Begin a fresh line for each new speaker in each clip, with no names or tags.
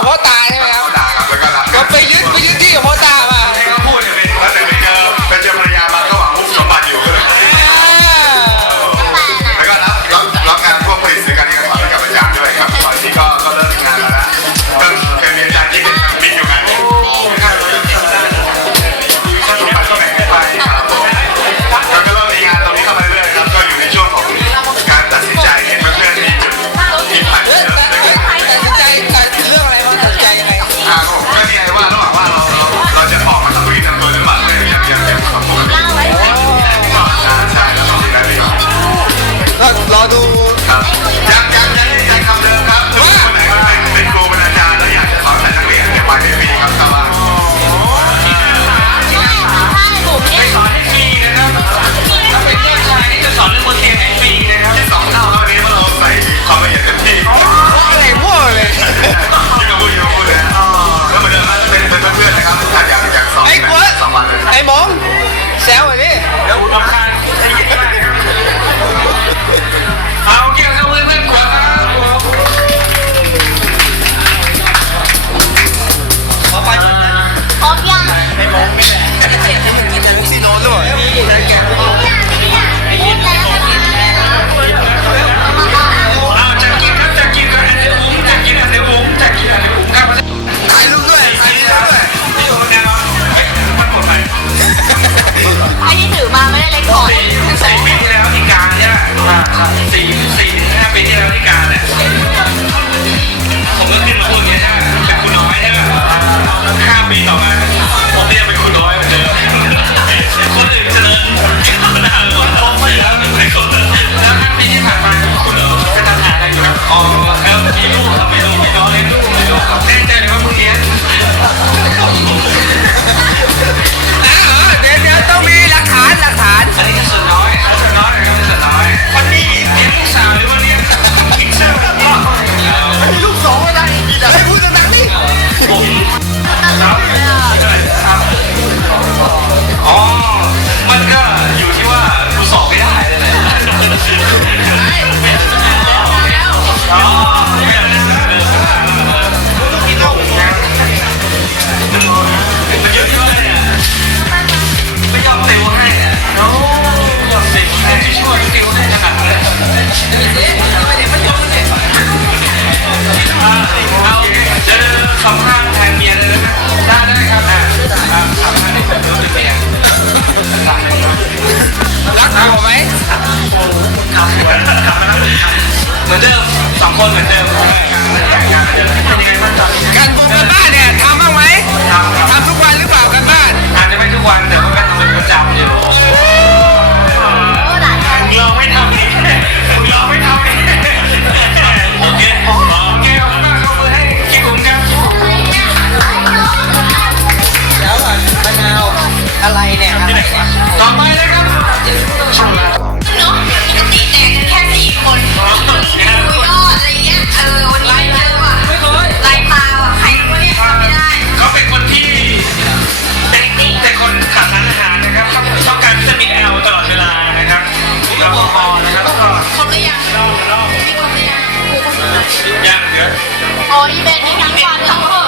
我打呀。 อดู
ครับ องข้างแทนเมี
ยเล
ยนะ
ได้ได้
ครับ
อ่า
ครับครับอันนี้ผม
รู้
สึกยังไรักษาผมไหมครัครับเห
มื
อนเดิมสองคนเห
มื
อนเดิมการบุ
กกันบ้านเนี่ยทำบ้างไหม
ทำ
ทุกวันหรือเปล่ากันบ้าน
อาจจะไม่ทุกวันแต่ว่าเป็นประจำ อะ
ไรเนี่ยครับ
ต่อไปนะครับช่อ
เนาะปกติแต่กัแค่สี่คนคุยยอดอะไรเงี้ย เออ วันนี้เจอว่ะไลายตาว่ะใครก็เนี่ยกทำไม่ได้
เขาเป็นคนที่เป็นเแต่คนขาดสารอาหารนะครับชอบการวิตามินแอลตลอดเวลานะครับแล้วก็พอนะครับก็
ครบหรือยังรอ
บรอบมี
ค
รบหรือยังยังเยอะโอ้ยเวนต์ทั้งวันทั้งวัน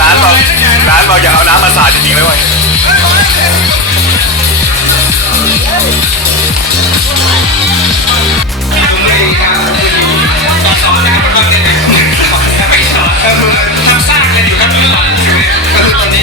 ร้า
นบอกร้านบอกอย่าเอาน้ำมาสาดจริงๆเลย
เว้ยทำสร้างกันอยู่ครับ
ทุ
กคน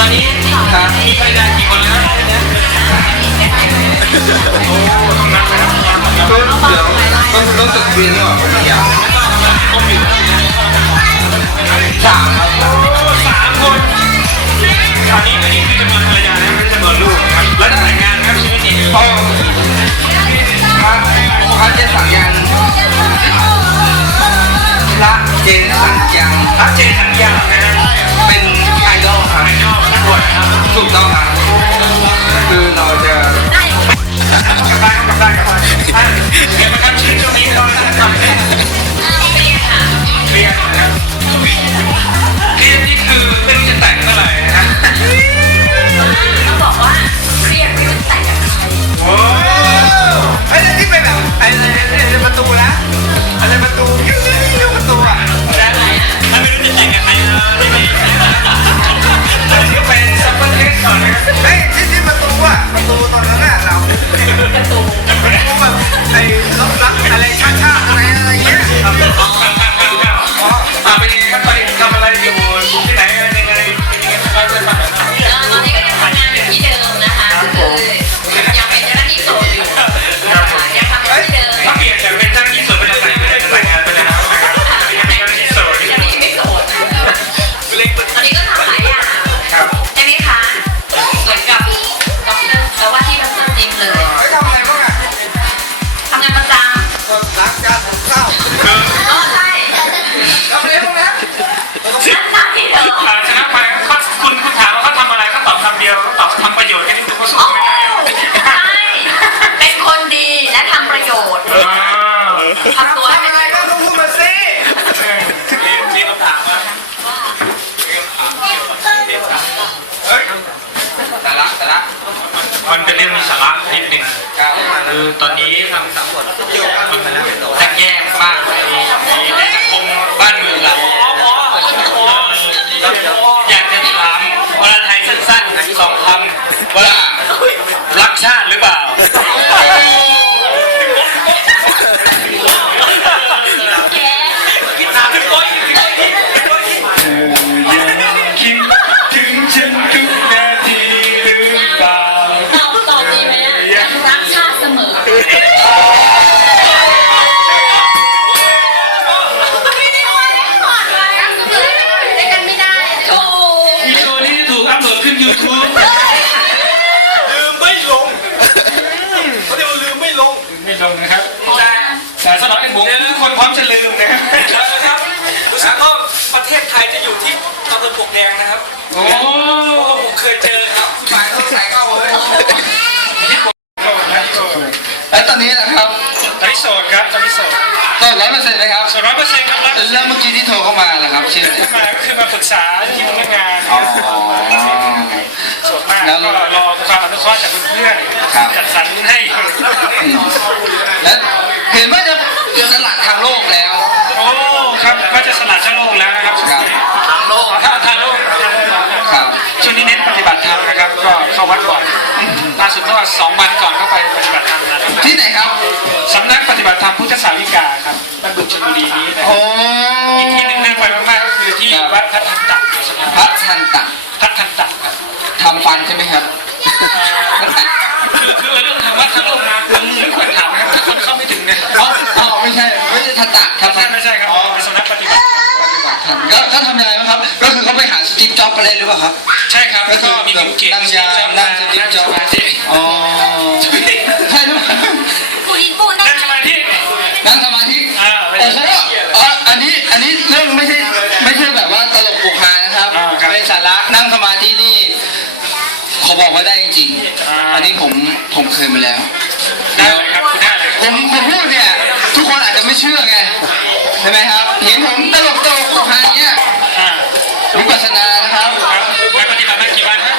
อนนี้
ครับ
มีภรรยากี่คนแล้วโอ้ต้องนับนะครับ
ก็เดี๋ยวต้องต้องจดทะเบียนหรือเปล่าผมอยากสามครับ
สามคนตอนนี้อันนี้คือจำนวนภรรยานะไม่ใช่จำนวนลูกแล้วแต่งงานครับชีวิตนี้
พ่อพระพระเจสังยังพระเจสังยัง
รักเจสัญญานะ
เป็น อดอลครับ
ไม่ชอบนักบวชนะครับ
ถูกต้องครับคือเราจะ
กลับบ้านกลับบ้านกลับบ้านเดี๋ยวมาครับชีวิตช่วงนี้
เรา
จะทำ
ตอนนี้ทำสำ
รว
จเกี่
ยวกับ
อไม่
ได้ว่าได้ขอดไว้ได้กันไม่ได้โอ้
วิดีโอนี้ถูกอัพโหลดขึ้น YouTube
ลืมไม่ลงเขาเรียกว่าลืมไม่ลง
ไม่ลงนะครับแต่แต่สำหรับไอ้หมูทุกคนพร้อมจะลืมนะครับ
นะครับรู้สึกว่าประเทศไทยจะอยู่ที่ตำบลปลวกแดงนะครับ
โอ้
เพราะว่าผมเคยเจอครับ
ฝ่ายเขาใส่เข้าเลย
โสดนะโสด
แล้ว ตอนนี้นะครับ
ตอนนี้โสดครับตอนนี้โสด
ตอนร้อยเปอร์เซ็นต์นะครับ
โสดร้อยเปอร์เซ็นต์ครับรับ
แล้วเมื่อกี้ที่โทรเข้ามาล่ะครับชื่ออะไร
มาก็คือมาปรึกษาที่พนักงาน
อ๋อ
โสดมาก
แล้ว
ก็รอความอนุเคราะห์จากเพื่อน
ครับ
ๆจัดสรรให้
แล้วเห็นว่าจะสลัดทางโลกแล้ว
โอ้ครับก็จะสลัดชะโลกแล้วนะครับ
ครับ
ทางโลกทางทางโลกทางโลกแล้ว
ครับ
ช่วงนี้เน้นปฏิบัติธรรมนะครับ ก็เข้าวัดบ่อย ล่าสุดเมื่อสองวันก่อนก็ไปปฏิบัติธรรมมา
ที่ไหนครับ
สำนักปฏิบัติธรรมพุทธสาวิกาครับบ้านบึงชลบุรีนี้นะ
โอ้
อีกที่หนึ่งน่าไปมากๆก็คือที่วัดพัฒนันตะ
พระทันตะ
พัฒนันตะครับ
ทำฟันใช่ไหมครับทันตะ
คือคือเรื่องทางวัดทางโลกนะผมไม่ควรถามนะครับทุกคนเข้าไม่ถึงนะ
อ๋ออ๋อไม่ใช่ ไม่ใช่ทันตะทัน
ใช่
ตะ
ไม่ใช่ครับเป็นสำนักปฏิบัติ
ปฏิบัติ ธรรมก็ก็ทำยังไงบ้างครับ ก็คือเขาไปหาสตีฟจ็อบส์อะไรหรือเปล่าครับ
ใช่ครับ แล้วก็มีบิวเกต
นั่งยานั่งสติ๊กจ๊อบ
นั่งสมาธิ
อ๋อใช่หรือเปล่า
ปูดินปูนั่
นั่
ง
งสมาธิ
นั่งสมาธิ
อ่าไม่
โอ้
ใช่
โหอ๋ออันนี้อันนี้เรื่องไม่ใช่ไม่ใช่แบบว่าตลกปลุกฮานะครับ
อ่าครับ
เป็นสาระนั่งสมาธินี่เขาบอกว่าได้จริงๆอันนี้ผมผมเคยมาแล้ว
ได้เลยครับคุณได้เลย
ผมผมพูดเนี่ยทุกคนอาจจะไม่เชื่อไงใช่ไหมครับ เห็นผมตลกตลก วิปัสสนานะครับ
ครับไปปฏิบัติมากี่วันครับ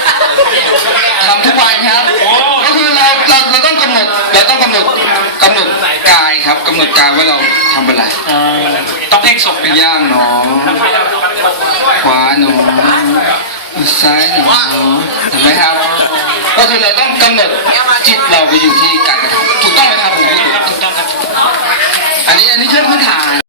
ทำทุกวันครับ
โอ้
ก็คือเราเราเราต้องกำหนดเราต้องกำหนดกำหนดกายครับกำหนดกายว่าเราทำอะไร
อ่าต้องเพ่งศพเนี่ย
ย่างหนอ ขวาหนอซ้ายหนูเห็นไหมครับ ก็คือเราต้องกำหนดจิตเราไปอยู่ที่การกระทำถูกต้องไหมครับผมถูกต้องครับ อันนี้อันนี้เรื่องพื้นฐาน
มัน